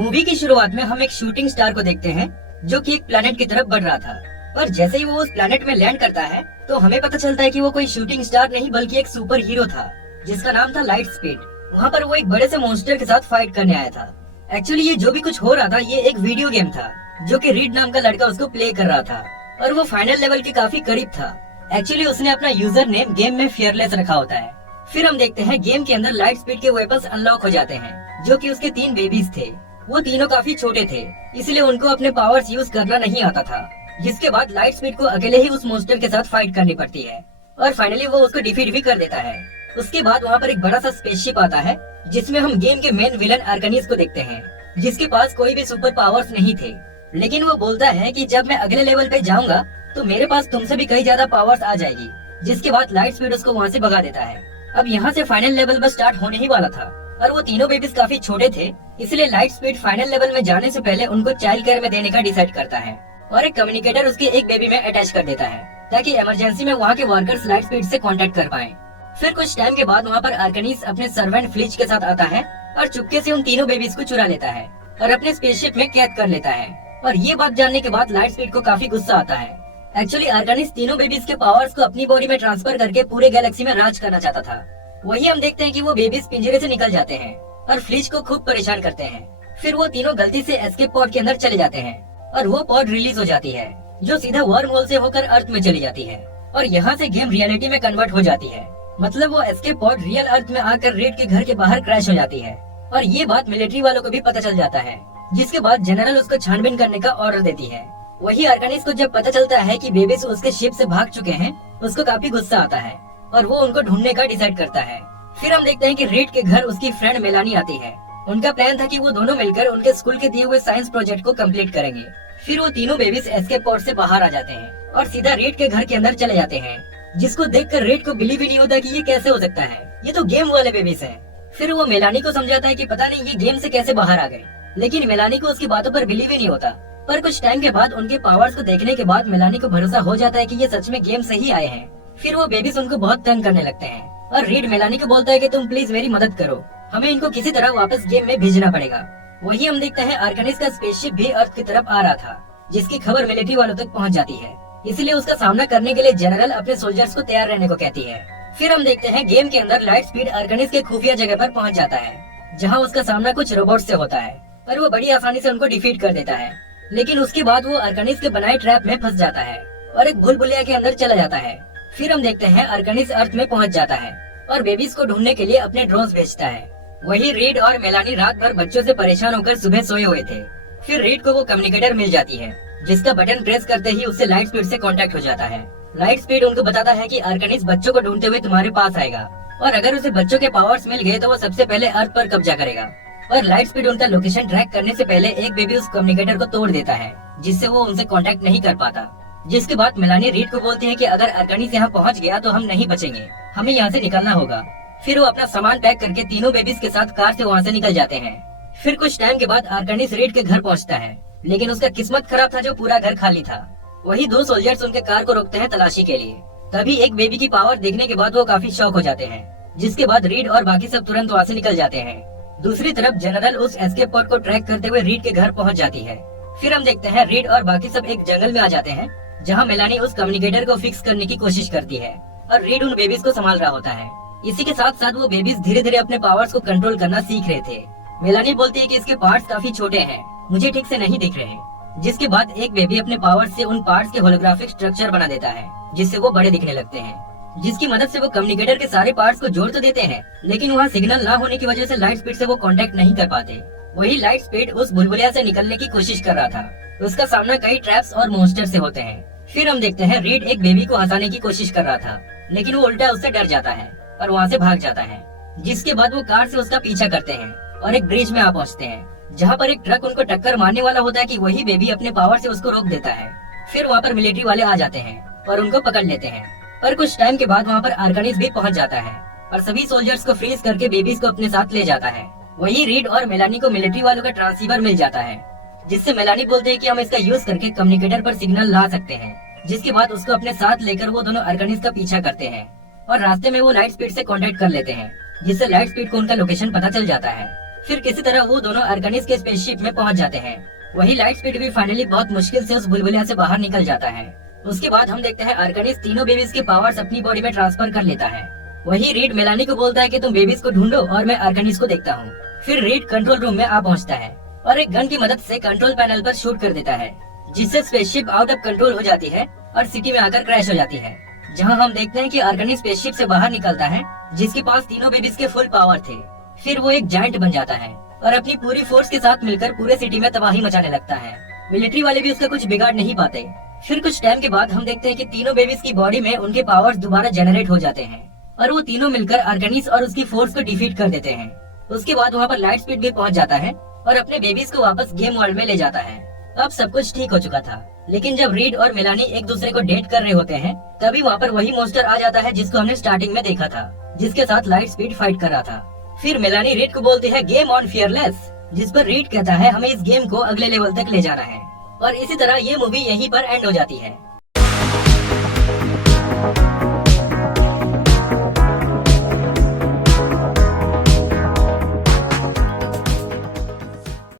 Movie की शुरुआत में हम एक शूटिंग स्टार को देखते हैं जो कि एक प्लेनेट की तरफ बढ़ रहा था। पर जैसे ही वो उस प्लेनेट में लैंड करता है तो हमें पता चलता है कि वो कोई शूटिंग स्टार नहीं बल्कि एक सुपर हीरो था जिसका नाम था लाइट स्पीड। वहाँ पर वो एक बड़े से मॉन्स्टर के साथ फाइट करने आया था। एक्चुअली ये जो भी कुछ हो रहा था ये एक वीडियो गेम था जो कि रीड नाम का लड़का उसको प्ले कर रहा था और वो फाइनल लेवल के काफी करीब था। एक्चुअली उसने अपना यूजर नेम गेम में फियरलेस रखा होता है। फिर हम देखते हैं गेम के अंदर लाइट स्पीड के वेपन्स अनलॉक हो जाते हैं जो कि उसके 3 बेबीज थे। वो तीनों काफी छोटे थे इसलिए उनको अपने पावर्स यूज करना नहीं आता था, जिसके बाद लाइट स्पीड को अकेले ही उस मॉन्स्टर के साथ फाइट करनी पड़ती है और फाइनली वो उसको डिफीट भी कर देता है। उसके बाद वहाँ पर एक बड़ा सा स्पेसशिप आता है जिसमें हम गेम के मेन विलन आर्कनीस को देखते हैं जिसके पास कोई भी सुपर पावर्स नहीं थे, लेकिन वो बोलता है कि जब मैं अगले लेवल पे जाऊंगा तो मेरे पास तुमसे भी कई ज्यादा पावर्स आ जाएगी, जिसके बाद लाइट स्पीड उसको वहाँ से भगा देता है। अब यहाँ से फाइनल लेवल बस स्टार्ट होने ही वाला था और वो तीनों बेबीज काफी छोटे थे, इसलिए लाइट स्पीड फाइनल लेवल में जाने से पहले उनको चाइल्ड केयर में देने का डिसाइड करता है और एक कम्युनिकेटर उसके एक बेबी में अटैच कर देता है ताकि इमरजेंसी में वहाँ के वर्कर्स लाइट स्पीड से कांटेक्ट कर पाएं। फिर कुछ टाइम के बाद वहाँ पर आर्कनीस अपने सर्वेंट फ्लिच के साथ आता है और चुपके से उन तीनों बेबीज को चुरा लेता है और अपने स्पेसशिप में कैद कर लेता है। और ये बात जानने के बाद लाइट स्पीड को काफी गुस्सा आता है। एक्चुअली आर्कनीस तीनों बेबीज के पावर्स को अपनी बॉडी में ट्रांसफर करके पूरे गैलेक्सी में राज करना चाहता था। वही हम देखते हैं कि वो बेबीज पिंजरे से निकल जाते हैं और फ्लिच को खूब परेशान करते हैं। फिर वो तीनों गलती से एस्केप पॉड के अंदर चले जाते हैं और वो पॉड रिलीज हो जाती है जो सीधा वर्म होल से होकर अर्थ में चली जाती है और यहाँ से गेम रियलिटी में कन्वर्ट हो जाती है। मतलब वो एस्केप पॉड रियल अर्थ में आकर रेड के घर के बाहर क्रैश हो जाती है और ये बात मिलिट्री वालों को भी पता चल जाता है, जिसके बाद जनरल उसको छानबीन करने का ऑर्डर देती है। वही आर्कनीस को जब पता चलता है कि बेबीज उसके शिप से भाग चुके हैं उसको काफी गुस्सा आता है और वो उनको ढूंढने का डिसाइड करता है। फिर हम देखते हैं कि रेड के घर उसकी फ्रेंड मेलानी आती है। उनका प्लान था कि वो दोनों मिलकर उनके स्कूल के दिए हुए साइंस प्रोजेक्ट को कंप्लीट करेंगे। फिर वो तीनों बेबीज एस्केप पॉड से बाहर आ जाते हैं और सीधा रेड के घर के अंदर चले जाते हैं, जिसको देखकर रेड को बिलीव ही नहीं होता कि ये कैसे हो सकता है, ये तो गेम वाले बेबीज हैं। फिर वो मेलानी को समझाता है कि पता नहीं ये गेम से कैसे बाहर आ गए, लेकिन मेलानी को उसकी बातों पर बिलीव ही नहीं होता। पर कुछ टाइम के बाद उनके पावर्स को देखने के बाद मेलानी को भरोसा हो जाता है कि ये सच में गेम से ही आए हैं। फिर वो बेबीज उनको बहुत तंग करने लगते हैं और रीड मेलानी को बोलता है कि तुम प्लीज मेरी मदद करो, हमें इनको किसी तरह वापस गेम में भेजना पड़ेगा। वही हम देखते हैं आर्कनीस का स्पेसशिप भी अर्थ की तरफ आ रहा था, जिसकी खबर मिलिट्री वालों तक पहुंच जाती है। इसलिए उसका सामना करने के लिए जनरल अपने सोल्जर्स को तैयार रहने को कहती है। फिर हम देखते हैं गेम के अंदर लाइट स्पीड आर्कनीस के खुफिया जगह पर पहुंच जाता है जहां उसका सामना कुछ रोबोट से होता है और वो बड़ी आसानी से उनको डिफीट कर देता है। लेकिन उसके बाद वो आर्कनीस के बनाए ट्रैप में फंस जाता है और एक भूल भुलैया के अंदर चला जाता है। फिर हम देखते हैं आर्कनीस अर्थ में पहुंच जाता है और बेबीज को ढूंढने के लिए अपने ड्रोन्स भेजता है। वही रीड और मेलानी रात भर बच्चों से परेशान होकर सुबह सोए हुए थे। फिर रीड को वो कम्युनिकेटर मिल जाती है जिसका बटन प्रेस करते ही उससे लाइट स्पीड से कांटेक्ट हो जाता है। लाइट स्पीड उनको बताता है कि आर्कनीस बच्चों को ढूंढते हुए तुम्हारे पास आएगा और अगर उसे बच्चों के पावर्स मिल गए तो वो सबसे पहले अर्थ पर कब्जा करेगा। और लाइट स्पीड उनका लोकेशन ट्रैक करने से पहले एक बेबी उस कम्युनिकेटर को तोड़ देता है जिससे वो उनसे कांटेक्ट नहीं कर पाता। जिसके बाद मेलानी रीड को बोलती है कि अगर आर्कनीस यहाँ पहुँच गया तो हम नहीं बचेंगे, हमें यहाँ से निकलना होगा। फिर वो अपना सामान पैक करके तीनों बेबीज के साथ कार से वहाँ से निकल जाते हैं। फिर कुछ टाइम के बाद आर्कनीस रीड के घर पहुँचता है, लेकिन उसका किस्मत खराब था जो पूरा घर खाली था। वही 2 सोल्जर्स उनके कार को रोकते हैं तलाशी के लिए। तभी एक बेबी की पावर देखने के बाद वो काफी शॉक हो जाते हैं, जिसके बाद रीड और बाकी सब तुरंत वहाँ से निकल जाते हैं। दूसरी तरफ जनरल उस एस्केप पॉड को ट्रैक करते हुए रीड के घर पहुँच जाती है। फिर हम देखते हैं रीड और बाकी सब एक जंगल में आ जाते हैं जहाँ मेलानी उस कम्युनिकेटर को फिक्स करने की कोशिश करती है और रीड उन बेबीज को संभाल रहा होता है। इसी के साथ साथ वो बेबीज धीरे धीरे अपने पावर्स को कंट्रोल करना सीख रहे थे। मेलानी बोलती है कि इसके पार्ट्स काफी छोटे हैं, मुझे ठीक से नहीं दिख रहे। जिसके बाद एक बेबी अपने पावर्स से उन पार्ट्स के होलोग्राफिक स्ट्रक्चर बना देता है जिससे वो बड़े दिखने लगते हैं। जिसकी मदद से वो कम्युनिकेटर के सारे पार्ट्स को जोड़ तो देते हैं, लेकिन वहाँ सिग्नल ना होने की वजह से लाइट स्पीड से वो कांटेक्ट नहीं कर पाते। वही लाइट स्पीड उस बुलबुलिया से निकलने की कोशिश कर रहा था। उसका सामना कई ट्रैप्स और मॉन्स्टर से होते हैं। फिर हम देखते हैं रीड एक बेबी को हंसाने की कोशिश कर रहा था, लेकिन वो उल्टा उससे डर जाता है और वहाँ से भाग जाता है। जिसके बाद वो कार से उसका पीछा करते हैं और एक ब्रिज में आ पहुँचते हैं जहाँ पर एक ट्रक उनको टक्कर मारने वाला होता है कि वही बेबी अपने पावर से उसको रोक देता है। फिर वहाँ पर मिलिट्री वाले आ जाते हैं और उनको पकड़ लेते हैं। पर कुछ टाइम के बाद वहाँ पर आर्कनीस भी पहुँच जाता है और सभी सोल्जर्स को फ्रीज करके बेबीज को अपने साथ ले जाता है। वही रीड और मेलानी को मिलिट्री वालों का ट्रांसीवर मिल जाता है, जिससे मेलानी बोलते हैं कि हम इसका यूज करके कम्युनिकेटर पर सिग्नल ला सकते हैं। जिसके बाद उसको अपने साथ लेकर वो दोनों आर्कनीस का पीछा करते हैं और रास्ते में वो लाइट स्पीड से कांटेक्ट कर लेते हैं, जिससे लाइट स्पीड को उनका लोकेशन पता चल जाता है फिर किसी तरह वो दोनों आर्कनिस के स्पेसशिप में पहुंच जाते हैं। वही लाइट स्पीड भी फाइनली बहुत मुश्किल से उस बुलबुलिया से बाहर निकल जाता है। उसके बाद हम देखते हैं आर्कनिस तीनों बेबीज के पावर्स अपनी बॉडी में ट्रांसफर कर लेता है। वही रीड मेलानी को बोलता है कि तुम बेबीज को ढूंढो और मैं आर्कनिस को देखता हूँ। फिर रीड कंट्रोल रूम में आ पहुँचता है और एक गन की मदद से कंट्रोल पैनल पर शूट कर देता है, जिससे स्पेसशिप आउट ऑफ कंट्रोल हो जाती है और सिटी में आकर क्रैश हो जाती है। जहाँ हम देखते हैं कि आर्कनिस स्पेसशिप से बाहर निकलता है, जिसके पास तीनों बेबीज के फुल पावर थे। फिर वो एक जायंट बन जाता है और अपनी पूरी फोर्स के साथ मिलकर पूरे सिटी में तबाही मचाने लगता है। मिलिट्री वाले भी उसका कुछ बिगाड़ नहीं पाते। फिर कुछ टाइम के बाद हम देखते हैं कि तीनों बेबीज की बॉडी में उनके पावर्स दोबारा जनरेट हो जाते हैं और वो तीनों मिलकर आर्कनिस और उसकी फोर्स को डिफीट कर देते हैं। उसके बाद वहाँ पर लाइट स्पीड भी पहुँच जाता है और अपने बेबीज को वापस गेम वर्ल्ड में ले जाता है। अब सब कुछ ठीक हो चुका था, लेकिन जब रीड और मेलानी एक दूसरे को डेट कर रहे होते हैं, तभी वहाँ पर वही मॉन्स्टर आ जाता है जिसको हमने स्टार्टिंग में देखा था, जिसके साथ लाइट स्पीड फाइट कर रहा था। फिर मेलानी रीड को बोलती है गेम ऑन फियरलेस, जिस पर रीड कहता है हमें इस गेम को अगले लेवल तक ले जाना है। और इसी तरह ये मूवी यहीं पर एंड हो जाती है।